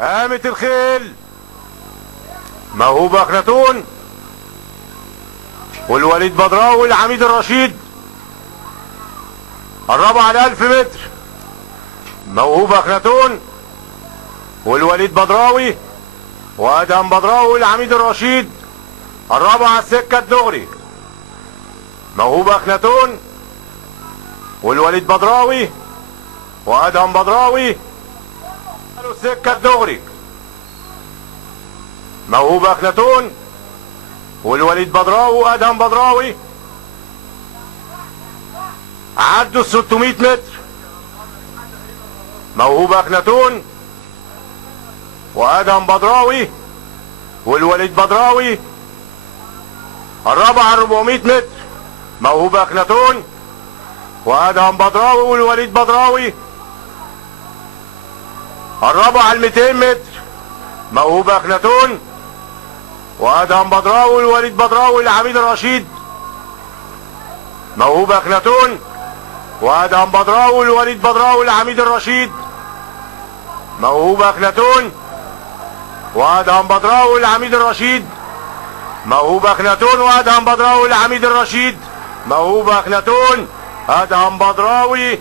قامت الخيل. موهوب اخناتون والوليد بدراوي والعميد الرشيد قربوا على 1000 متر. موهوب اخناتون والوليد بدراوي وادهم بدراوي والعميد الرشيد قربوا على السكه الدغري. موهوب اخناتون والوليد بدراوي وادهم بدراوي قالوا السكه الدغري. موهوب اخناتون والوليد بدراوي وادهم بدراوي عدوا 600 متر. موهوب اخناتون وادهم بدراوي والوليد بدراوي قربوا على 400 متر. موهوب اخناتون وادهم بدراوي والوليد بدراوي قربوا على 200 متر. موهوب اخناتون وادهم بدراوي والوليد بدراوي والعميد الرشيد. موهوب اخناتون وادهم بدراوي والوليد بدراوي والعميد الرشيد. موهوب اخناتون وادهم بدراوي والعميد الرشيد. موهوب اخناتون وادهم بدراوي والعميد الرشيد. موهوب اخناتون ادهم بدراوي